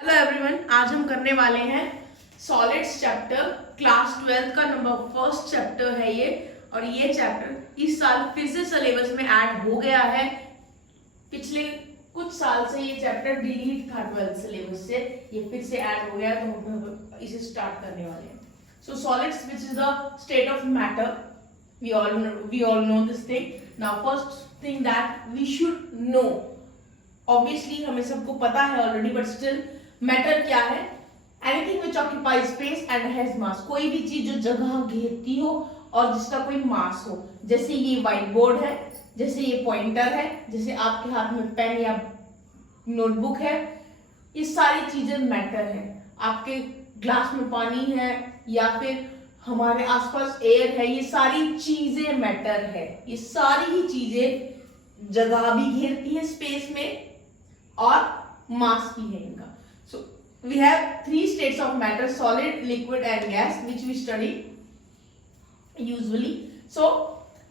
Hello everyone, आज हम करने वाले हैं सॉलिड्स चैप्टर। क्लास 12 का नंबर फर्स्ट चैप्टर है ये। और ये चैप्टर इस साल फिर से सिलेबस में ऐड हो गया है। पिछले कुछ साल से ये चैप्टर डिलीट था 12th सिलेबस से, ये फिर से ऐड हो गया, तो हम इसे स्टार्ट करने वाले हैं। So solids which is the state of matter, we all know this thing. Now first thing that we should know, obviously हमें सबको पता है ऑलरेडी, बट स्टिल मैटर क्या है? Anything which occupy space and has मास, कोई भी चीज जो जगह घेरती हो और जिसका कोई मास हो। जैसे ये व्हाइट बोर्ड है, जैसे ये पॉइंटर है, जैसे आपके हाथ में पेन या नोटबुक है, ये सारी चीजें मैटर है। आपके ग्लास में पानी है या फिर हमारे आसपास एयर है, ये सारी चीजें मैटर है। ये सारी ही चीजें जगह भी घेरती है स्पेस में और मास भी है इनका। So we have 3 states of matter: solid, liquid and gas, which we study usually. So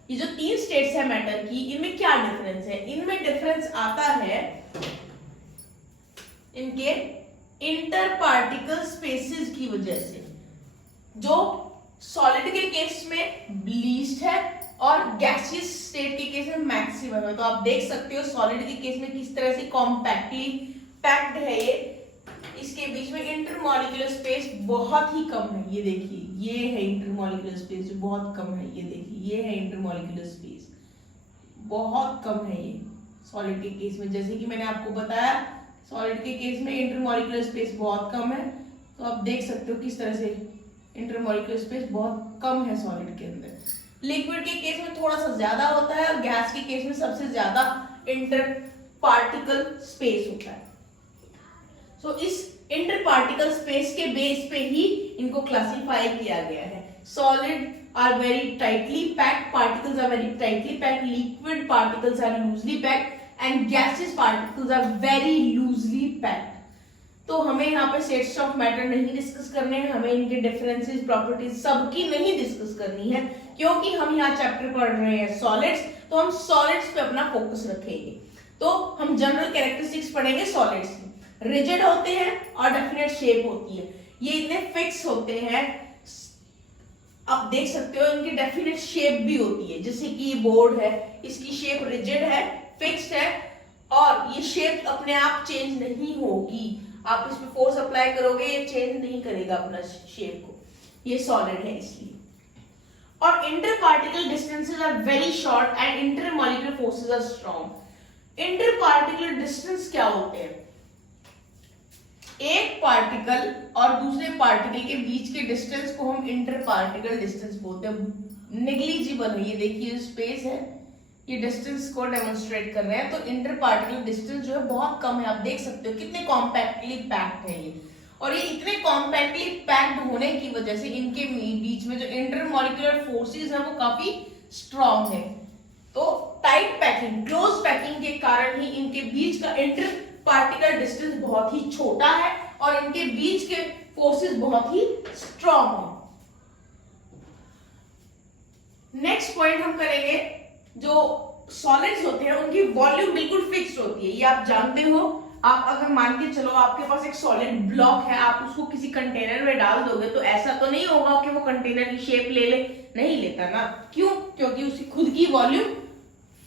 ये जो 3 states है मैटर की, इनमें क्या डिफरेंस है? इनमें डिफरेंस आता है इनके इंटर पार्टिकल स्पेसिस की वजह से, जो सॉलिड के केस में लीस्ट है और गैसियस स्टेट के केस में मैक्सिमम है। तो आप देख सकते हो सॉलिड के केस में किस तरह से कॉम्पैक्टली पैक्ड है ये। इसके बीच में इंटरमॉलिक्यूलर स्पेस बहुत ही कम है। ये देखिए, ये है इंटरमॉलिक्यूलर स्पेस जो बहुत कम है। ये देखिए, ये है इंटरमॉलिक्यूलर स्पेस, बहुत कम है ये सॉलिड के केस में। जैसे कि मैंने आपको बताया, सॉलिड के केस में इंटरमॉलिक्यूलर स्पेस बहुत कम है। तो आप देख सकते हो किस तरह से इंटरमॉलिक्यूलर स्पेस बहुत कम है सॉलिड के अंदर। लिक्विड के केस में थोड़ा सा ज्यादा होता है और गैस के केस में सबसे ज्यादा इंटर पार्टिकल स्पेस होता है। सो इस इंटर पार्टिकल स्पेस के बेस पे ही इनको क्लासिफाई किया गया है। Solid are very tightly packed, particles are very tightly packed, liquid particles are loosely packed and gases particles are very loosely packed. तो हमें यहाँ पे स्टेट्स ऑफ मैटर नहीं डिस्कस करने हैं, हमें इनके डिफरेंसेस, प्रॉपर्टीज सबकी नहीं डिस्कस करनी है, क्योंकि हम यहाँ चैप्टर पढ़ रहे हैं सॉलिड्स, तो हम सॉलिड्स पे अपना फोकस रखेंगे। तो हम जनरल कैरेक्टरिस्टिक्स पढ़ेंगे सॉलिड्स की। रिजिड होते हैं और डेफिनेट शेप होती है, ये इतने फिक्स होते हैं। आप देख सकते हो इनकी डेफिनेट शेप भी होती है, जैसे कि ये बोर्ड है, इसकी शेप रिजिड है, फिक्स्ड है और ये शेप अपने आप चेंज नहीं होगी। आप इसमें फोर्स अप्लाई करोगे, ये चेंज नहीं करेगा अपना शेप को। ये सॉलिड है इसलिए। और inter particle distances are very short and inter molecular forces are strong. Inter particular distance क्या होते हैं? एक पार्टिकल और दूसरे पार्टिकल के बीच के डिस्टेंस को हम इंटर पार्टिकल डिस्टेंस बोलते हैं। नेग्लिजिबल है, ये देखिए स्पेस है, ये डिस्टेंस को डेमोन्स्ट्रेट कर रहे हैं। तो इंटर पार्टिकल डिस्टेंस जो है बहुत कम है। आप देख सकते हो कितने कॉम्पैक्टली पैक्ड है ये। और ये इतने कॉम्पैक्टली पैक्ड होने की वजह से इनके बीच में जो इंटरमॉलिक्यूलर फोर्सेस है वो काफी स्ट्रॉन्ग है। तो टाइट पैकिंग, क्लोज पैकिंग के कारण ही इनके बीच का इंटर पार्टिकल डिस्टेंस बहुत ही छोटा है और इनके बीच के फोर्सेस बहुत ही स्ट्रॉन्ग है। नेक्स्ट पॉइंट हम करेंगे, जो सॉलिड्स होते हैं उनकी वॉल्यूम बिल्कुल फिक्स्ड होती है। ये आप जानते हो। आप अगर मान के चलो आपके पास एक सॉलिड ब्लॉक है, आप उसको किसी कंटेनर में डाल दोगे तो ऐसा तो नहीं होगा कि वो कंटेनर की शेप ले ले, नहीं लेता ना। क्यों? क्योंकि उसकी खुद की वॉल्यूम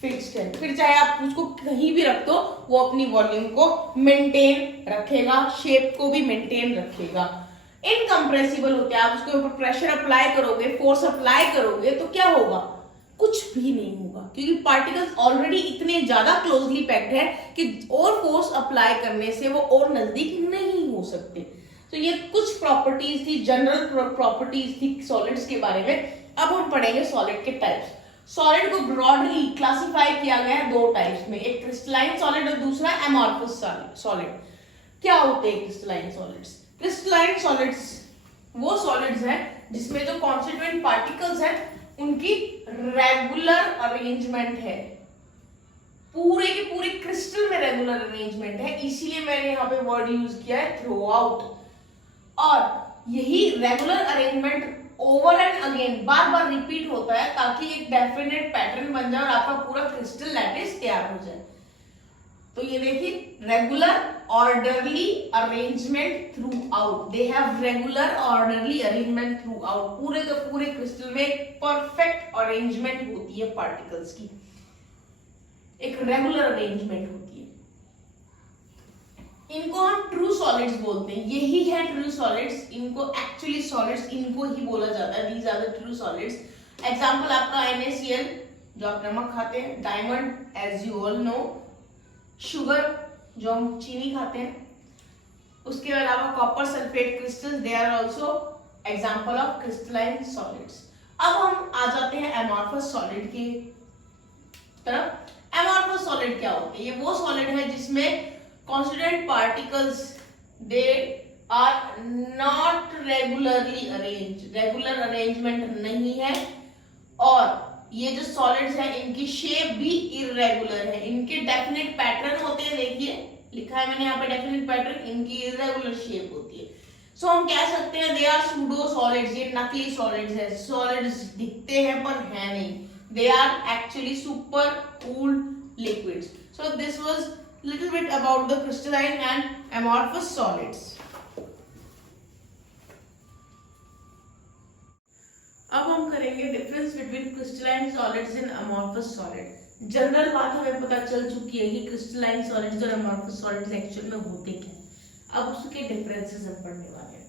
फिक्स्ड है। फिर चाहे आप उसको कहीं भी रख दो, वो अपनी वॉल्यूम को मेंटेन रखेगा, शेप को भी मेंटेन रखेगा। इनकम्प्रेसिबल होते हैं। आप उसके ऊपर प्रेशर अप्लाई करोगे, फोर्स अप्लाई करोगे तो क्या होगा? कुछ भी नहीं होगा, क्योंकि पार्टिकल्स ऑलरेडी इतने ज्यादा क्लोजली पैक्ड है कि और फोर्स अप्लाई करने से वो और नजदीक नहीं हो सकते। तो ये कुछ प्रॉपर्टीज थी, जनरल प्रॉपर्टीज थी सॉलिड्स के बारे में। अब हम पढ़ेंगे सॉलिड के टाइप्स। सॉलिड को ब्रॉडली क्लासिफाई किया गया है 2 टाइप्स में, एक क्रिस्टलाइन सॉलिड और दूसरा एमॉर्फस सॉलिड। क्या होते हैं क्रिस्टलाइन सॉलिड्स? क्रिस्टलाइन सॉलिड्स वो सॉलिड्स हैं जिसमें जो कॉन्स्टिट्यूएंट पार्टिकल्स हैं उनकी रेगुलर अरेंजमेंट है, पूरे के पूरे क्रिस्टल में रेगुलर अरेंजमेंट है। इसीलिए मैंने यहाँ पे वर्ड यूज किया है थ्रू आउट। और यही regular arrangement over and again bar bar repeat होता है ताकि एक डेफिनेट पैटर्न बन जाए और आपका पूरा क्रिस्टल लैटिस तैयार हो जाए। तो ये देखिए, regular orderly arrangement through out, they have regular orderly arrangement through out, पूरे के पूरे क्रिस्टल में परफेक्ट अरेंजमेंट होती है पार्टिकल्स की, एक रेगुलर अरेंजमेंट होती है। इनको हम ट्रू सॉलिड्स बोलते हैं, यही है ट्रू सॉलिड्स, इनको एक्चुअली सॉलिड्स इनको ही बोला जाता है, these are the true solids. Example आपका NaCl जो आप नमक खाते हैं, diamond as you all know, sugar जो हम चीनी खाते हैं, उसके अलावा copper sulphate crystals, they are also example of crystalline solids. अब हम आ जाते हैं एमॉर्फस सॉलिड की तरफ। एमॉर्फस सॉलिड क्या होते हैं? ये वो सॉलिड है जिसमें constituent particles they are not regularly arrange, regular arrangement नहीं है, और ये जो सॉलिड्स हैं इनकी शेप भी इरेगुलर है, इनके डेफिनेट पैटर्न होते हैं, देखिए लिखा है मैंने यहाँ पे डेफिनेट पैटर्न, इनकी इरेगुलर शेप होती है। सो हम कह सकते हैं दे आर सूडो सॉलिड्स, ये नकली सॉलिड्स है, सॉलिड्स दिखते हैं पर है नहीं, they are actually super cooled liquids. So this was little bit about the crystalline and amorphous solids. अब हम करेंगे difference between crystalline solids and amorphous solid. General बात हमें पता चल चुकी है कि क्रिस्टलाइन सॉलिड्स और अमॉर्फस सॉलिड्स एक्चुअल में होते क्या, अब उसके डिफरेंसेस हम पढ़ने वाले हैं।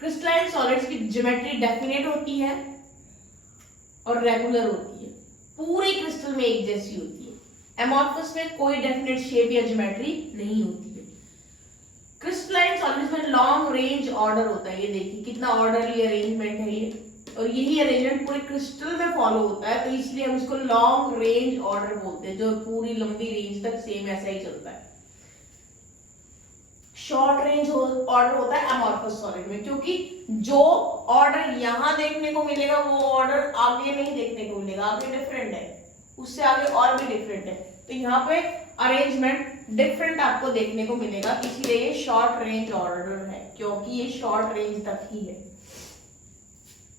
क्रिस्टलाइन सॉलिड्स की ज्योमेट्री डेफिनेट होती है और रेगुलर होती है, पूरी क्रिस्टल में एक जैसी होती है। अमॉर्फस में कोई डेफिनेट शेप या ज्योमेट्री नहीं होती है। क्रिस्टलाइन सॉलिड्स में लॉन्ग रेंज ऑर्डर होता है, ये देखिए कितना ऑर्डरली अरेंजमेंट है ये, और यही अरेंजमेंट पूरे क्रिस्टल में फॉलो होता है, तो इसलिए हम इसको लॉन्ग रेंज ऑर्डर बोलते हैं, जो पूरी लंबी रेंज तक सेम ऐसा ही चलता है। शॉर्ट रेंज ऑर्डर होता है अमॉर्फस सॉलिड में, क्योंकि जो ऑर्डर यहां देखने को मिलेगा वो ऑर्डर आगे नहीं देखने को मिलेगा, आगे डिफरेंट है, उससे आगे और भी डिफरेंट है, तो यहाँ पे अरेंजमेंट डिफरेंट आपको देखने को मिलेगा, इसलिए ये शॉर्ट रेंज ऑर्डर है, क्योंकि ये शॉर्ट रेंज तक ही है।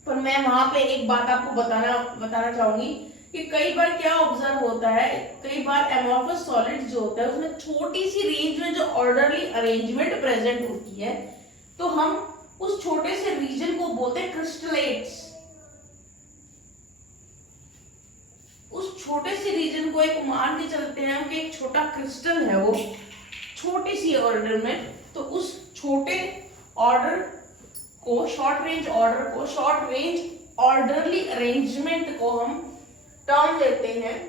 पर मैं वहां पे एक बात आपको बताना चाहूंगी कि कई बार क्या ऑब्जर्व होता है, कई बार एमॉर्फस सॉलिड्स जो होता है उसमें छोटी सी रेंज में जो ऑर्डरली अरेंजमेंट प्रेजेंट होती है, तो हम उस छोटे से रीजन को बोलते हैं क्रिस्टलेट्स। उस छोटे से रीजन को एक मान के चलते हैं कि एक छोटा क्रिस्टल है वो छोटी सी ऑर्डर में, तो उस छोटे ऑर्डर को, शॉर्ट रेंज ऑर्डर को, शॉर्ट रेंज ऑर्डरली अरेंजमेंट को हम टर्म देते हैं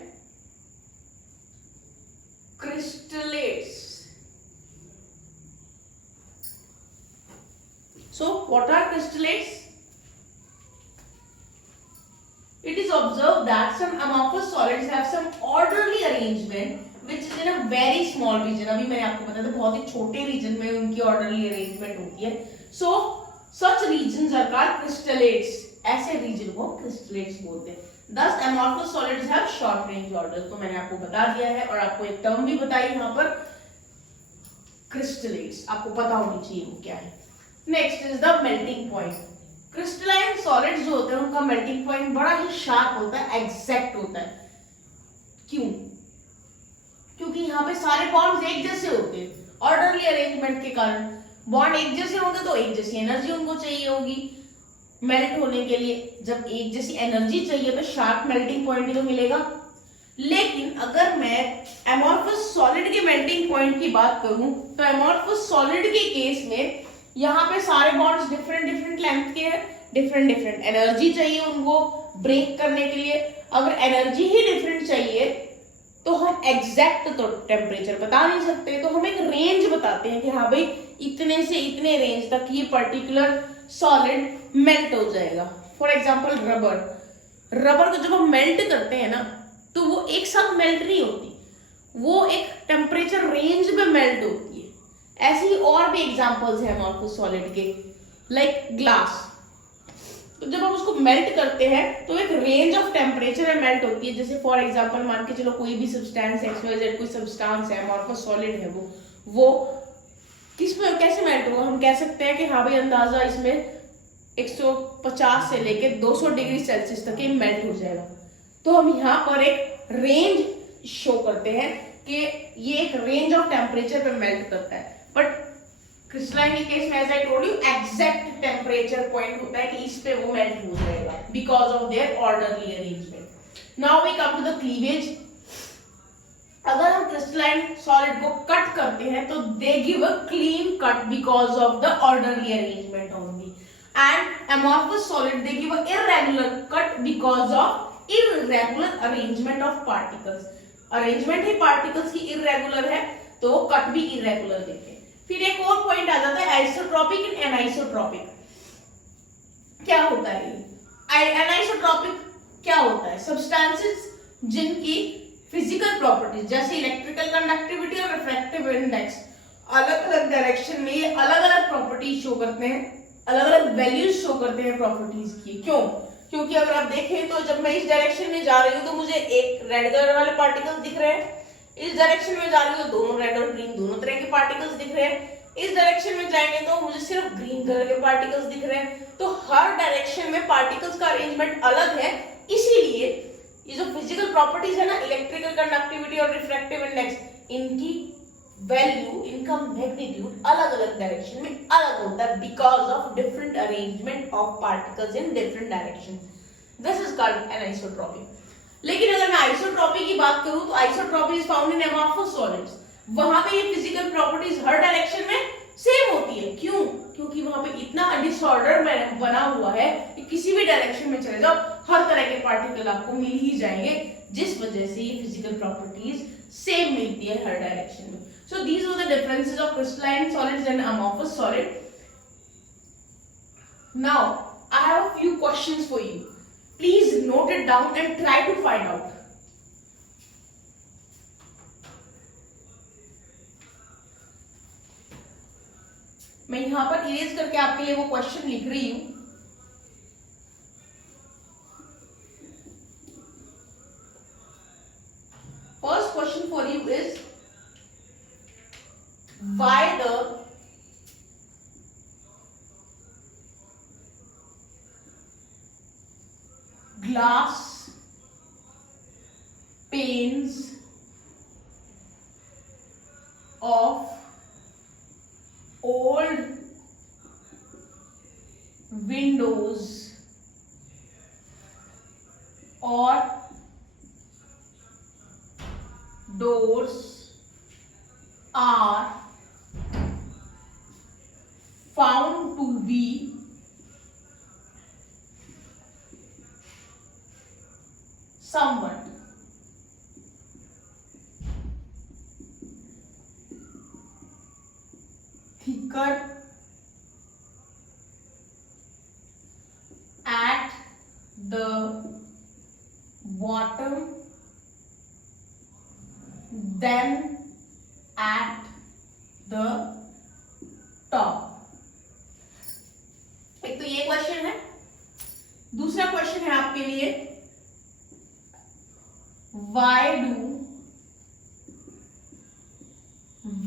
crystallites. So what are crystallites? It is observed that some amorphous solids have some orderly arrangement which is in a very small region. अभी मैंने आपको बताया था बहुत ही छोटे रीजन में उनकी orderly arrangement होती है। So such regions are called crystalates. ऐसे रीजन को crystalates बोलते हैं। Thus amorphous solids have short range order. तो मैंने आपको बता दिया है और आपको एक टर्म भी बताई यहाँ पर crystalates, आपको पता होनी चाहिए वो क्या है। Next is the melting point. Crystalline solids जो होते हैं उनका मेल्टिंग पॉइंट बड़ा ही शार्प होता है, एग्जैक्ट होता है। क्यों? क्योंकि यहाँ पे सारे बॉन्ड्स एक जैसे होते हैं, ऑर्डरली अरेंजमेंट के कारण। बॉन्ड एक जैसे होंगे तो एक जैसी एनर्जी उनको चाहिए होगी मेल्ट होने के लिए। जब एक जैसी एनर्जी चाहिए तो शार्प मेल्टिंग पॉइंट ही तो मिलेगा। लेकिन अगर मैं एमॉर्फस सॉलिड के मेल्टिंग पॉइंट की बात करूं तो एमॉर्फस सॉलिड के केस में यहाँ पे सारे बॉन्ड्स डिफरेंट लेंथ के हैं, डिफरेंट एनर्जी चाहिए उनको ब्रेक करने के लिए। अगर एनर्जी ही डिफरेंट चाहिए तो हम एग्जैक्ट तो टेम्परेचर बता नहीं सकते, तो हम एक रेंज बताते हैं कि हाँ भाई इतने से इतने रेंज तक ये पर्टिकुलर सॉलिड मेल्ट हो जाएगा। फॉर एग्जाम्पल रबर को जब हम मेल्ट करते हैं ना तो वो एक साथ मेल्ट नहीं होती, वो एक टेम्परेचर रेंज में मेल्ट होती है। ऐसे ही और भी एग्जांपल्स हैं अमॉर्फस सॉलिड के, लाइक ग्लास। तो जब हम उसको मेल्ट करते हैं तो एक रेंज ऑफ टेम्परेचर में मेल्ट होती है। जैसे फॉर एग्जांपल मान के चलो कोई भी सब्सटेंस XYZ कोई सब्सटेंस है, अमॉर्फस सॉलिड है, वो किस में कैसे मेल्ट होगा? हम कह सकते हैं कि हाँ भाई अंदाजा इसमें 150 से लेके 200 डिग्री सेल्सियस तक ये मेल्ट हो जाएगा। तो हम यहाँ पर एक रेंज शो करते हैं कि ये एक रेंज ऑफ टेम्परेचर पे मेल्ट करता है, बट क्रिस्टलाइन के केस में as I told you exact temperature point होता है कि इस पे वो मेल्ट हो जाएगा because of their orderly arrangement. Now we come to the cleavage. अगर हम क्रिस्टलाइन सॉलिड को कट करते हैं तो they give a clean cut because of the orderly arrangement only, and amorphous solid they give a irregular cut because of irregular arrangement of particles. Arrangement he particles की irregular है तो cut भी irregular देते हैं। फिर एक और point आ जाता है आइसोट्रोपिक एंड एनाइसोट्रोपिक। क्या होता है ये? एनाइसोट्रोपिक क्या होता है? सब्सटेंसेस जिनकी फिजिकल प्रॉपर्टीज जैसे इलेक्ट्रिकल कंडक्टिविटी और रिफ्रैक्टिव इंडेक्स अलग अलग डायरेक्शन में ये अलग अलग प्रॉपर्टीज शो करते हैं, अलग अलग वैल्यूज शो करते हैं प्रॉपर्टीज की। क्यों? क्योंकि अगर आप देखें तो जब मैं इस डायरेक्शन में जा रही हूँ तो मुझे एक रेड कलर वाले पार्टिकल्स दिख रहे हैं, इस डायरेक्शन में जा रही हूँ तो दोनों रेड और ग्रीन दोनों तरह के पार्टिकल्स दिख रहे हैं, इस डायरेक्शन में जाएंगे तो मुझे सिर्फ ग्रीन कलर के पार्टिकल्स दिख रहे हैं। तो हर डायरेक्शन में पार्टिकल्स का अरेंजमेंट अलग है, इसीलिए ये जो फिजिकल प्रॉपर्टीज है ना, इलेक्ट्रिकल कंडक्टिविटी और रिफ्रैक्टिव इंडेक्स, इनकी वैल्यू, इनका मैग्नीट्यूड अलग अलग डायरेक्शन में अलग होता है because of different arrangement of particles in different direction. This is called anisotropic. लेकिन अगर मैं आइसोट्रोपी की बात करूं तो isotropy is found in amorphous solids. वहां पे ये फिजिकल प्रॉपर्टीज हर डायरेक्शन में सेम होती है। क्यों? क्योंकि वहां पे इतना डिसऑर्डर बना हुआ है कि किसी भी डायरेक्शन में चले जाओ हर तरह के पार्टिकल आपको मिल ही जाएंगे, जिस वजह से ये फिजिकल प्रॉपर्टीज सेम मिलती है हर डायरेक्शन में। So these are the differences of crystalline solids and amorphous solid. Now I have a few questions for you. Please note it down and try to find out. मैं यहां पर erase करके आपके लिए वो क्वेश्चन लिख रही हूं। First question for you is, why the glass panes of old windows or doors are found to be somewhat thicker at the bottom than at the top। एक तो ये क्वेश्चन है। दूसरा क्वेश्चन है आपके लिए, why do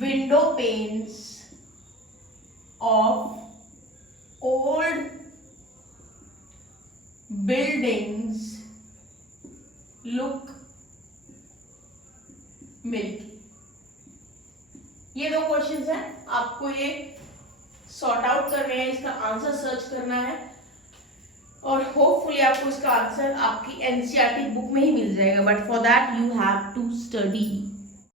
window panes of old buildings look milky? ये दो क्वेश्चंस हैं, आपको ये सॉर्ट आउट करने हैं, इसका आंसर सर्च करना है और होपफुली आपको इसका आंसर आपकी एनसीईआरटी बुक में ही मिल जाएगा, but for that you have to study.